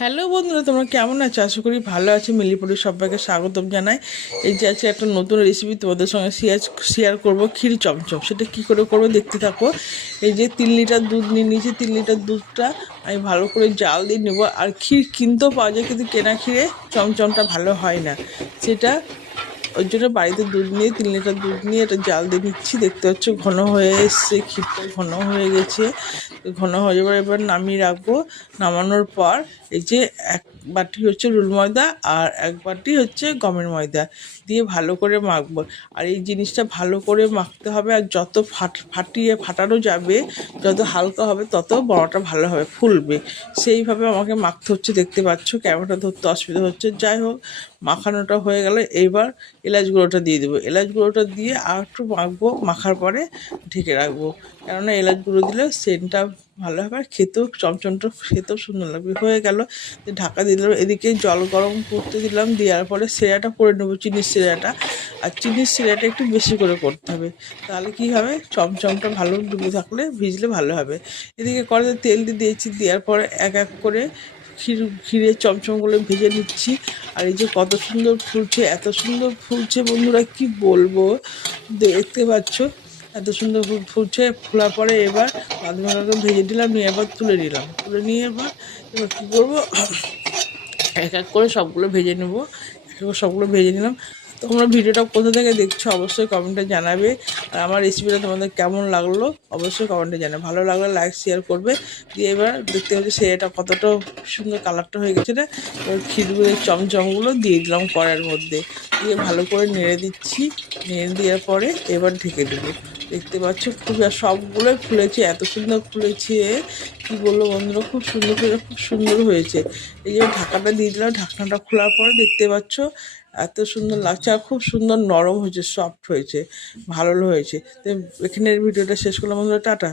Hello বন্ধুরা, তোমরা কেমন আছো? আশা করি ভালো আছো। মিলিপুরি সবাইকে স্বাগতম জানাই। এই যে আছে একটা নতুন রেসিপি তোমাদের সঙ্গে শেয়ার করবো, ক্ষীর চমচম। সেটা কি করে করবো দেখতে থাকো। এই যে 3 লিটার দুধ নিয়ে নিয়েছি। 3 লিটার দুধটা আমি ভালো করে জাল দিয়ে নেবো। আর ক্ষীর কিনতেও পাওয়া যায়, কিন্তু কেনা ক্ষীরে চমচমটা ভালো হয় না। সেটা ওই জন্য বাড়িতে দুধ নিয়ে 3 লিটার দুধ নিয়ে এটা জাল দিয়ে নিচ্ছি। দেখতে হচ্ছে ঘন হয়ে এসছে, ক্ষীরটা ঘন হয়ে গেছে। ঘন হয়ে যাবার এবার নামিয়ে রাখবো। নামানোর পর এই যে 1 বাটি হচ্ছে রুল ময়দা আর 1 বাটি হচ্ছে গমের ময়দা দিয়ে ভালো করে মাখবো। আর এই জিনিসটা ভালো করে মাখতে হবে। আর যত ফাটানো যাবে, যত হালকা হবে, তত বড়াটা ভালো হবে, ফুলবে। সেইভাবে আমাকে মাখতে হচ্ছে। দেখতে পাচ্ছ ক্যামেরাটা ধরতে অসুবিধা হচ্ছে। যাই হোক, মাখানোটা হয়ে গেলে এইবার এলাচ গুঁড়োটা দিয়ে দেবো। এলাচ গুঁড়োটা দিয়ে আর একটু মাখবো। মাখার পরে ঢেকে রাখবো, কেননা এলাচ গুঁড়ো দিলে সেন্টটা ভালো হবে আর খেতেও চমচমটা খেতেও সুন্দর লাগবে। হয়ে গেল, ঢাকা দিলাম। এদিকে জল গরম করতে দিলাম। দেওয়ার পরে সেরাটা করে নেবো, চিনির সেরাটা। আর চিনির সেরাটা একটু বেশি করে করতে হবে, তাহলে কী হবে, চমচমটা ভালো ডুবে থাকলে ভিজলে ভালো হবে। এদিকে কড়াইতে তেল দিয়ে দিয়েছি। দেওয়ার পরে এক এক করে ক্ষীরের চমচমগুলো ভেজে নিচ্ছি। আর এই যে কত সুন্দর ফুলছে, এত সুন্দর ফুলছে বন্ধুরা, কি বলবো। দেখতে পাচ্ছ এত সুন্দর ফুলছে। ফোলার পরে এবার বাদামটাকে ভেজে দিলাম, নিয়ে এবার তুলে নিলাম। তুলে নিয়ে এবার এবার কী করবো, এক এক করে সবগুলো ভেজে নেবো। এক এক করে সবগুলো ভেজে নিলাম। তোমরা ভিডিওটা কোথা থেকে দেখছো অবশ্যই কমেন্টে জানাবে। আর আমার রেসিপিটা তোমাদের কেমন লাগলো অবশ্যই কমেন্টে জানাবে। ভালো লাগলে লাইক শেয়ার করবে। দিয়ে এবার দেখতে হচ্ছে সেটা কতটা সুন্দর কালারটা হয়ে গেছে। না, এবার ক্ষীরগুলো চমচমগুলো দিয়ে দিলাম কড়াইয়ের মধ্যে। দিয়ে ভালো করে নেড়ে দিচ্ছি। নেড়ে দেওয়ার পরে এবার ঢেকে দেবো। দেখতে পাচ্ছ খুবই, আর সবগুলোই ফুলেছে, এত সুন্দর ফুলেছে কি বলবো বন্ধুরা, খুব সুন্দর করে, খুব সুন্দর হয়েছে। এই যে ঢাকাটা দিয়ে দিলাম। ঢাকনাটা খোলার পরে দেখতে পাচ্ছ এত সুন্দর লাগছে আর খুব সুন্দর নরম হয়েছে, সফট হয়েছে, ভালো হয়েছে। তো এখানের ভিডিওটা শেষ করলাম বন্ধুরা, টাটা।